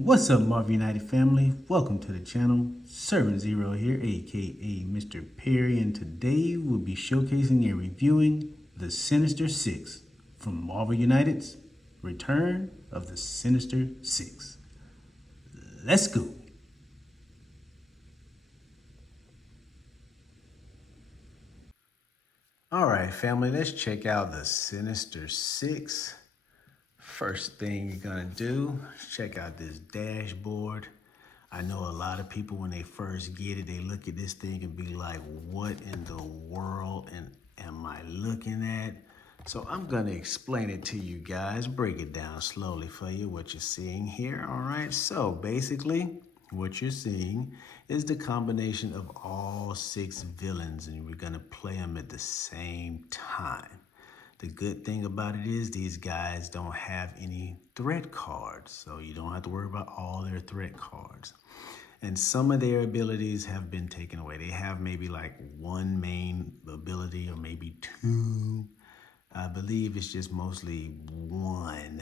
What's up, Marvel United family? Welcome to the channel. Servant Zero here, aka Mr. Perry, and today we'll be showcasing and reviewing the Sinister Six from Marvel United's Return of the Sinister Six. Let's go. All right, family, let's check out the Sinister Six. First thing you're gonna do is check out this dashboard. I know a lot of people, when they first get it, they look at this thing and be like, what in the world am I looking at? So I'm gonna explain it to you guys, break it down slowly for you, what you're seeing here, all right? So basically, what you're seeing is the combination of all six villains, and we're gonna play them at the same time. The good thing about it is these guys don't have any threat cards, so you don't have to worry about all their threat cards. And some of their abilities have been taken away. They have maybe like one main ability or maybe two. I believe it's just mostly one,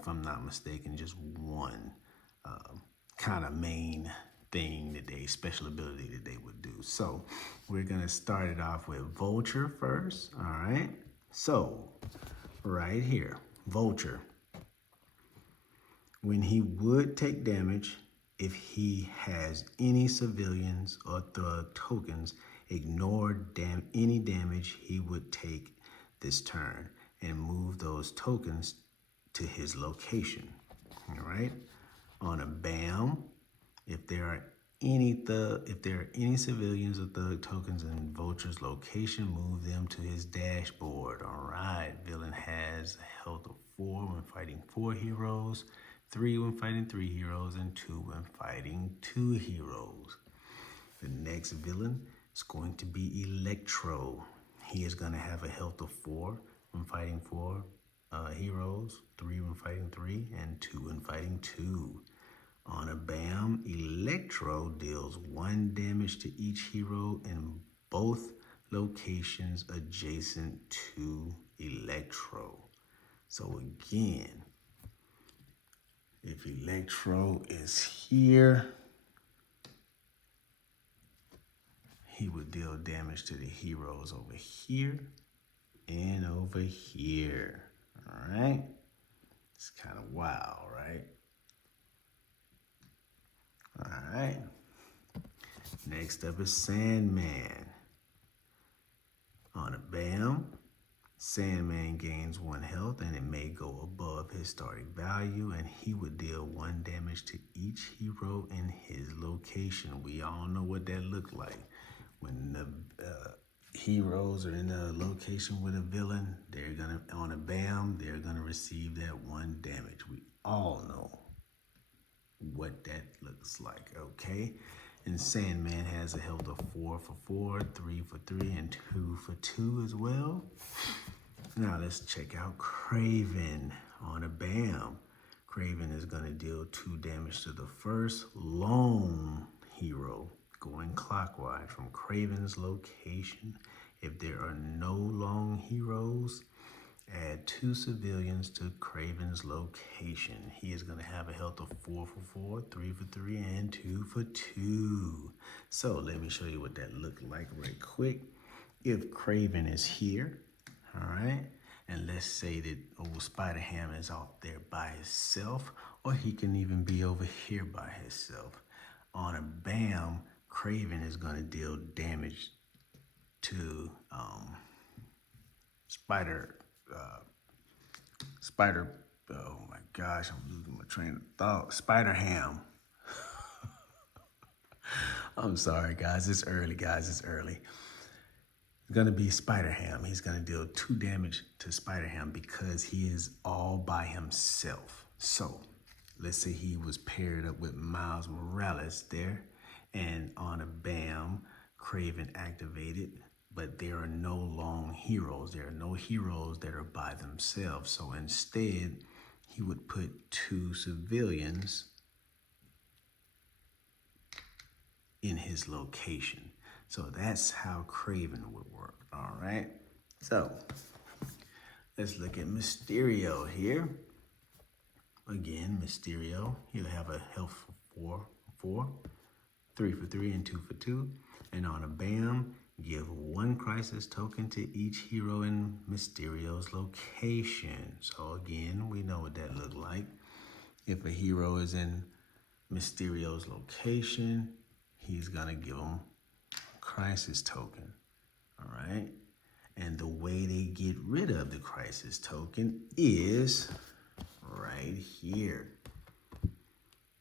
if I'm not mistaken, just one kind of main thing that they, special ability that they would do. So we're gonna start it off with Vulture first, all right? So, right here, Vulture. When he would take damage, if he has any civilians or the tokens, ignore any damage he would take this turn and move those tokens to his location. All right? On a BAM, if there are any civilians or thug tokens in Vulture's location, move them to his dashboard. All right, villain has a health of 4 when fighting 4 heroes, 3 when fighting 3 heroes, and 2 when fighting 2 heroes. The next villain is going to be Electro. He is going to have a health of 4 when fighting 4 heroes, 3 when fighting 3, and 2 when fighting 2. On a BAM, Electro deals 1 damage to each hero in both locations adjacent to Electro. So again, if Electro is here, he would deal damage to the heroes over here and over here. All right? It's kind of wild, right? All right. Next up is Sandman. On a BAM, Sandman gains 1 health and it may go above his starting value, and he would deal 1 damage to each hero in his location. We all know what that looked like. When the heroes are in a location with a villain, they're gonna, on a BAM, they're gonna receive that 1 damage. We all know what that looks like, okay? And Sandman has a health of 4 for 4, 3 for 3, and 2 for 2 as well. Now let's check out Kraven on a BAM. Kraven is going to deal 2 damage to the first lone hero, going clockwise from Kraven's location. If there are no lone heroes, add 2 civilians to Kraven's location. He is going to have a health of 4 for 4, 3 for 3, and 2 for 2. So let me show you what that looked like right quick. If Kraven is here, all right, and let's say that old Spider-Ham is out there by himself, or he can even be over here by himself. On a BAM, Kraven is going to deal damage to oh my gosh, I'm losing my train of thought. Spider-Ham. I'm sorry, guys. It's early, It's going to be Spider-Ham. He's going to deal 2 damage to Spider-Ham because he is all by himself. So let's say he was paired up with Miles Morales there, and on a BAM, Kraven activated, but there are no lone heroes. There are no heroes that are by themselves. So instead, he would put 2 civilians in his location. So that's how Kraven would work, all right? So let's look at Mysterio here. again, Mysterio, he'll have a health for 4, 3 for 3, and 2 for 2. And on a bam, give 1 crisis token to each hero in Mysterio's location. So again, we know what that looked like. If a hero is in Mysterio's location, he's gonna give him a crisis token. All right. And the way they get rid of the crisis token is right here.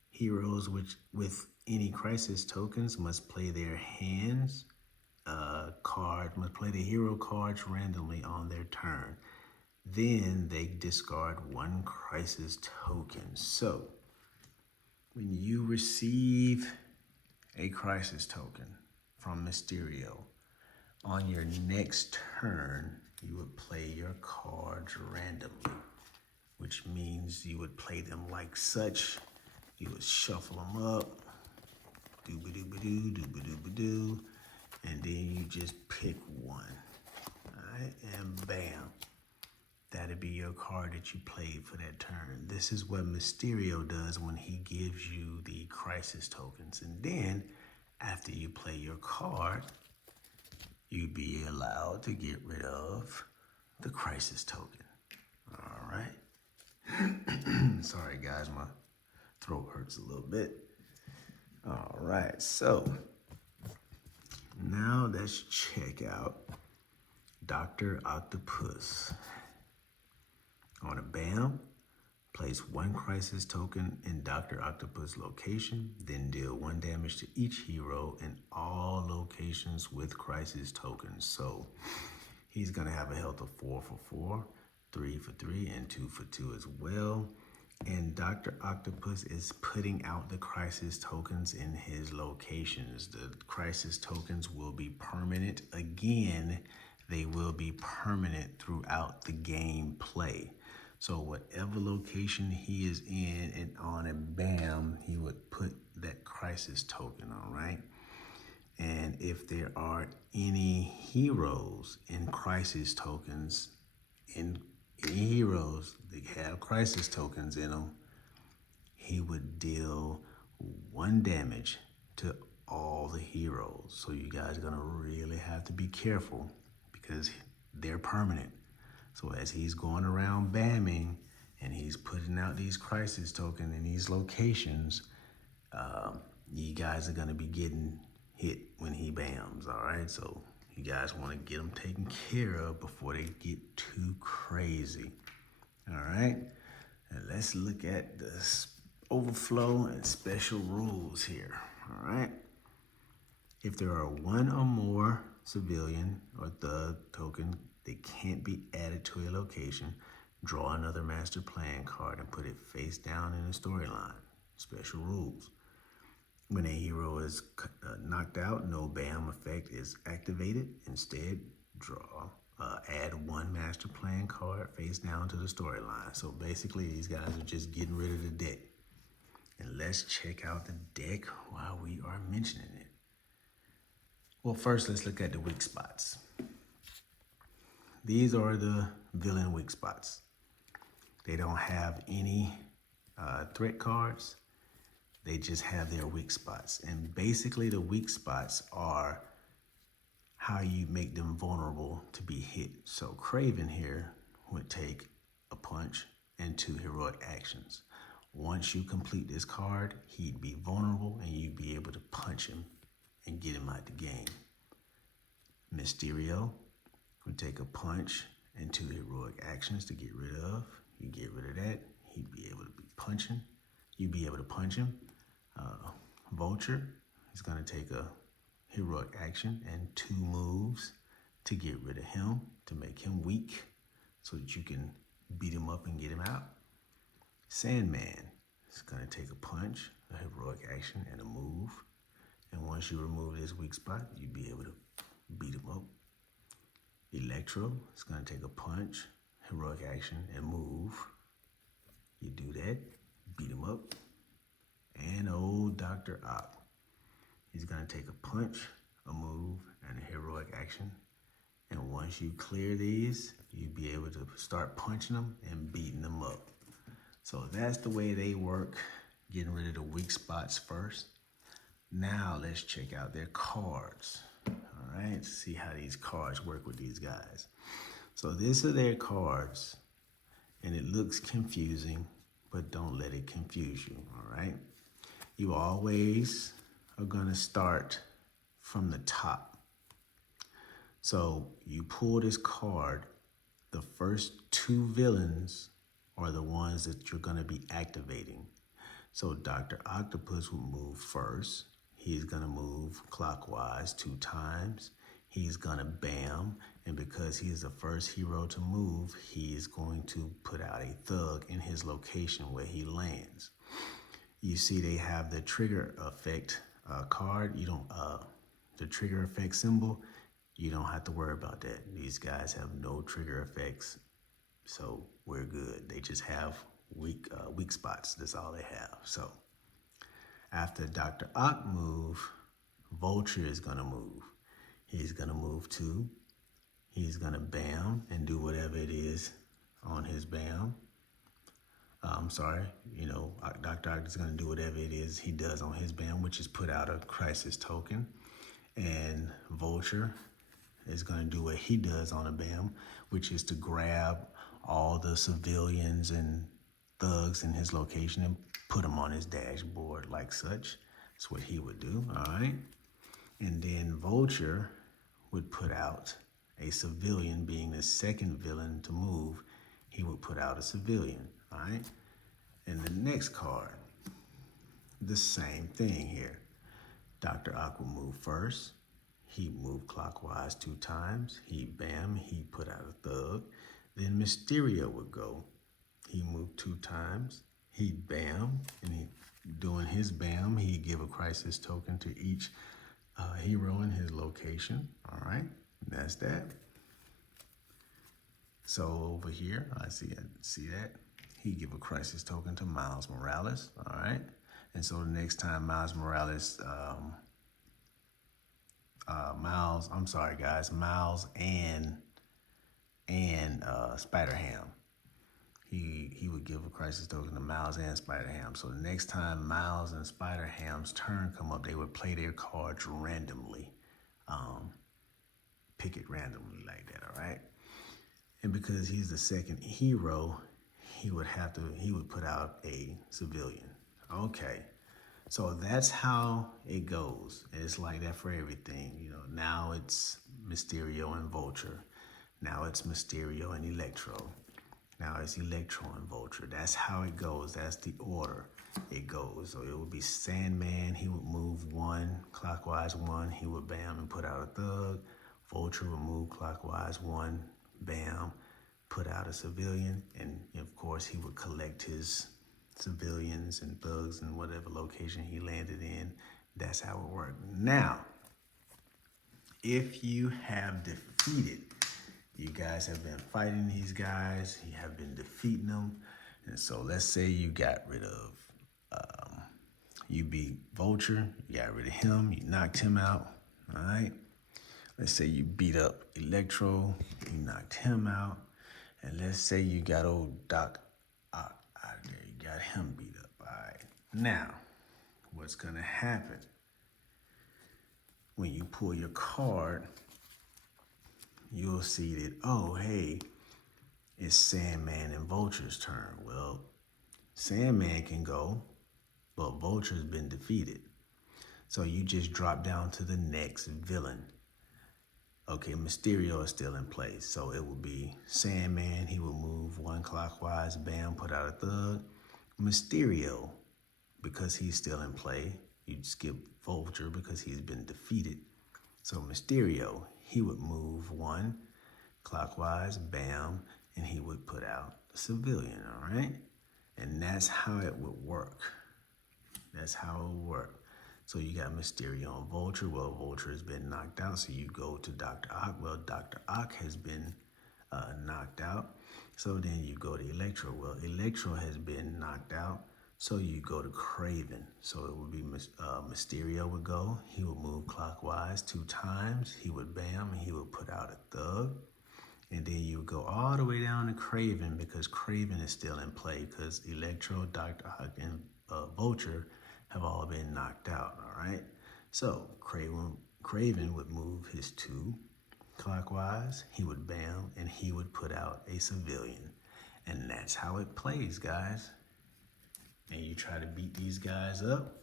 Heroes with any crisis tokens must play their hands must play the hero cards randomly on their turn. Then they discard 1 crisis token. So when you receive a crisis token from Mysterio, on your next turn, you would play your cards randomly, which means you would play them like such. You would shuffle them up, dooba-dooba-doo, dooba-dooba-doo, and then you just pick one, all right? And bam, that'd be your card that you played for that turn. This is what Mysterio does when he gives you the crisis tokens. And then, after you play your card, you'd be allowed to get rid of the crisis token, all right? Sorry guys, my throat hurts a little bit. All right, so now let's check out Dr. Octopus. On a bam, place 1 crisis token in Dr. Octopus location, then deal 1 damage to each hero in all locations with crisis tokens. So he's gonna have a health of 4 for 4, 3 for 3, and 2 for 2 as well. And Dr. Octopus is putting out the crisis tokens in his locations. The crisis tokens will be permanent. Again, they will be permanent throughout the game play. So whatever location he is in, and on a bam, he would put that crisis token, all right? And if there are any heroes in crisis tokens, any heroes that have crisis tokens in them, he would deal 1 damage to all the heroes. So you guys are gonna really have to be careful because they're permanent. So as he's going around bamming and he's putting out these crisis tokens in these locations, you guys are gonna be getting hit when he bams, all right? So you guys wanna get them taken care of before they get too crazy, all right? And let's look at the overflow and special rules here, all right? If there are 1 or more civilian or thug token, they can't be added to a location. Draw another master plan card and put it face down in the storyline. Special rules. When a hero is knocked out, no BAM effect is activated. Instead, add 1 master plan card face down to the storyline. So basically, these guys are just getting rid of the deck. And let's check out the deck while we are mentioning it. Well, first, let's look at the weak spots. These are the villain weak spots. They don't have any threat cards. They just have their weak spots. And basically the weak spots are how you make them vulnerable to be hit. So Craven here would take a punch and 2 heroic actions. Once you complete this card, he'd be vulnerable and you'd be able to punch him and get him out the game. Mysterio would take a punch and 2 heroic actions to get rid of. You get rid of that, he'd be able to be punching. You'd be able to punch him. Vulture is gonna take a heroic action and 2 moves to get rid of him, to make him weak so that you can beat him up and get him out. Sandman is gonna take a punch, a heroic action, and a move. And once you remove this weak spot, you'd be able to beat him up. Electro is gonna take a punch, heroic action, and move. You do that, beat him up. And old Dr. Ock, he's gonna take a punch, a move, and a heroic action. And once you clear these, you'd be able to start punching them and beating them up. So that's the way they work, getting rid of the weak spots first. Now let's check out their cards. All right, see how these cards work with these guys. So these are their cards, and it looks confusing, but don't let it confuse you, all right? You always are gonna start from the top. So you pull this card, the first two villains are the ones that you're gonna be activating. So Dr. Octopus will move first. He's gonna move clockwise 2 times. He's gonna bam, and because he is the first hero to move, he is going to put out a thug in his location where he lands. You see they have the trigger effect card. You don't, the trigger effect symbol, you don't have to worry about that. These guys have no trigger effects, so we're good. They just have weak spots. That's all they have. So after Dr. Ock move, Vulture is gonna move. He's gonna move 2. He's gonna bam and do whatever it is on his bam. I'm sorry, Dr. Ock is gonna do whatever it is he does on his bam, which is put out a crisis token. And Vulture is gonna do what he does on a bam, which is to grab all the civilians and thugs in his location and put them on his dashboard like such. That's what he would do, all right? And then Vulture would put out a civilian, being the second villain to move. He would put out a civilian, all right? And the next card, the same thing here. Dr. Ock will move first. He moved clockwise 2 times. He bam, he put out a thug. Then Mysterio would go. He moved 2 times. He bam, and he doing his bam, he give a crisis token to each hero in his location. All right, that's that. So over here, I see that. He give a crisis token to Miles Morales. All right, and so the next time Miles Morales, Miles and Spider-Ham. He would give a crisis token to Miles and Spider-Ham. So the next time Miles and Spider-Ham's turn come up, they would play their cards randomly. Pick it randomly like that, all right? And because he's the second hero, he would put out a civilian. Okay. So that's how it goes. It's like that for everything. Now it's Mysterio and Vulture. Now it's Mysterio and Electro. Now it's Electro and Vulture. That's how it goes. That's the order it goes. So it would be Sandman. He would move 1, clockwise 1. He would bam and put out a thug. Vulture would move clockwise 1, bam, put out a civilian. And of course he would collect his civilians and thugs in whatever location he landed in. That's how it worked. Now, if you have defeated, you guys have been fighting these guys, you have been defeating them, and so let's say you got rid of, you beat Vulture, you got rid of him, you knocked him out, all right? Let's say you beat up Electro, you knocked him out, and let's say you got old Doc Ock out of there, you got him beat up, all right? Now, what's gonna happen? When you pull your card, you'll see that, oh, hey, it's Sandman and Vulture's turn. Well, Sandman can go, but Vulture's been defeated. So you just drop down to the next villain. Okay, Mysterio is still in place. So it will be Sandman. He will move 1 clockwise, bam, put out a thug. Mysterio, because he's still in play, you'd skip Vulture because he's been defeated. So Mysterio, he would move 1 clockwise, bam, and he would put out a civilian, all right? And that's how it would work. That's how it would work. So you got Mysterio and Vulture. Well, Vulture has been knocked out, so you go to Dr. Ock. Well, Dr. Ock has been knocked out. So then you go to Electro. Well, Electro has been knocked out. So you go to Craven. So it would be Mysterio would go. He would move clockwise 2 times. He would bam, and he would put out a thug. And then you go all the way down to Craven, because Craven is still in play because Electro, Dr. Ock, and Vulture have all been knocked out, all right? So Craven would move his 2 clockwise, he would bam, and he would put out a civilian. And that's how it plays, guys. And you try to beat these guys up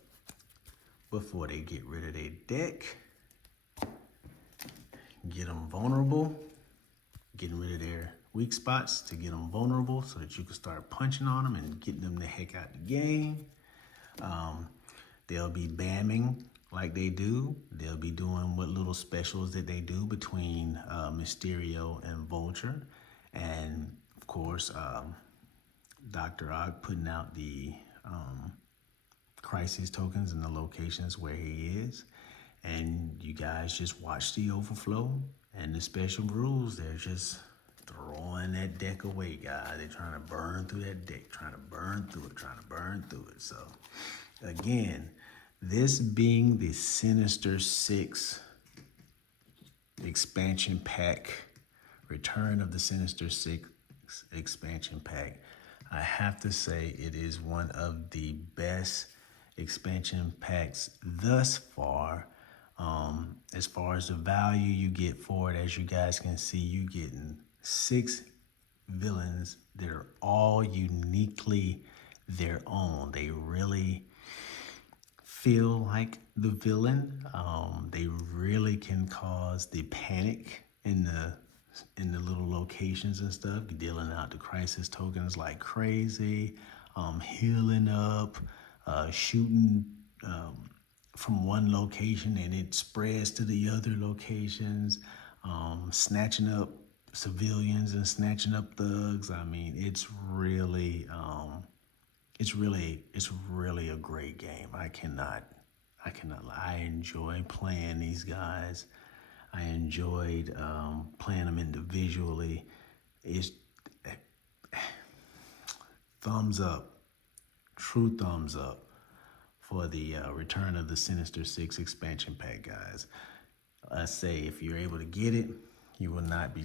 before they get rid of their deck. Get them vulnerable, getting rid of their weak spots to get them vulnerable so that you can start punching on them and getting them the heck out the game. They'll be bamming like they do. They'll be doing what little specials that they do between Mysterio and Vulture. And of course, Dr. Ock putting out the crisis tokens in the locations where he is. And you guys just watch the overflow and the special rules. They're just throwing that deck away, guys. They're trying to burn through that deck, trying to burn through it. So again, this being the Sinister Six expansion pack, Return of the Sinister Six expansion pack, I have to say it is one of the best expansion packs thus far. As far as the value you get for it, as you guys can see, you getting 6 villains that are all uniquely their own. They really feel like the villain. They really can cause the panic in the little locations and stuff, dealing out the crisis tokens like crazy, healing up, shooting from one location and it spreads to the other locations, snatching up civilians and snatching up thugs. I mean, it's really a great game. I cannot lie. I enjoy playing these guys. I enjoyed playing them individually. It's thumbs up, true thumbs up for the Return of the Sinister Six expansion pack, guys. I say if you're able to get it, you will not be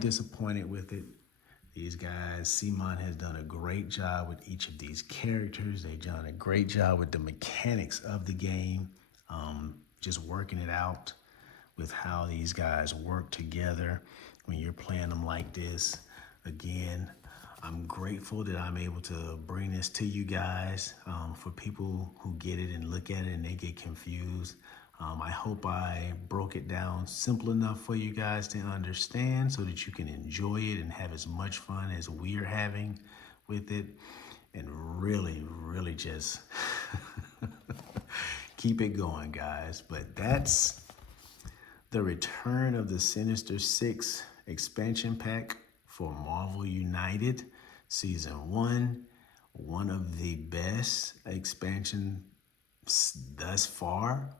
disappointed with it. These guys, Simon has done a great job with each of these characters. They've done a great job with the mechanics of the game, just working it out with how these guys work together when you're playing them like this. Again, I'm grateful that I'm able to bring this to you guys. For people who get it and look at it and they get confused, I hope I broke it down simple enough for you guys to understand so that you can enjoy it and have as much fun as we're having with it, and really, really just keep it going, guys. But that's the Return of the Sinister Six expansion pack for Marvel United Season 1. One of the best expansions thus far.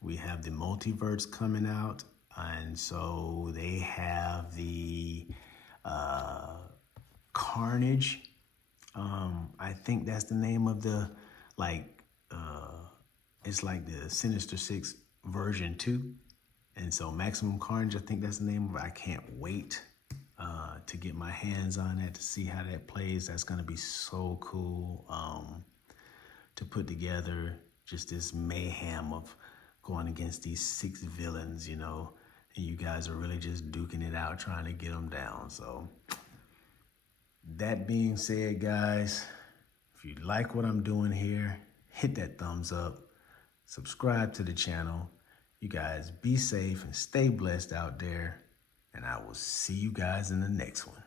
We have the multiverse coming out, and so they have the Carnage. I think that's the name of the, it's like the Sinister Six version 2. And so Maximum Carnage, I think that's the name of it. I can't wait to get my hands on that, to see how that plays. That's going to be so cool to put together, just this mayhem of going against these 6 villains, you know, and you guys are really just duking it out, trying to get them down. So that being said, guys, if you like what I'm doing here, hit that thumbs up, subscribe to the channel. You guys be safe and stay blessed out there, and I will see you guys in the next one.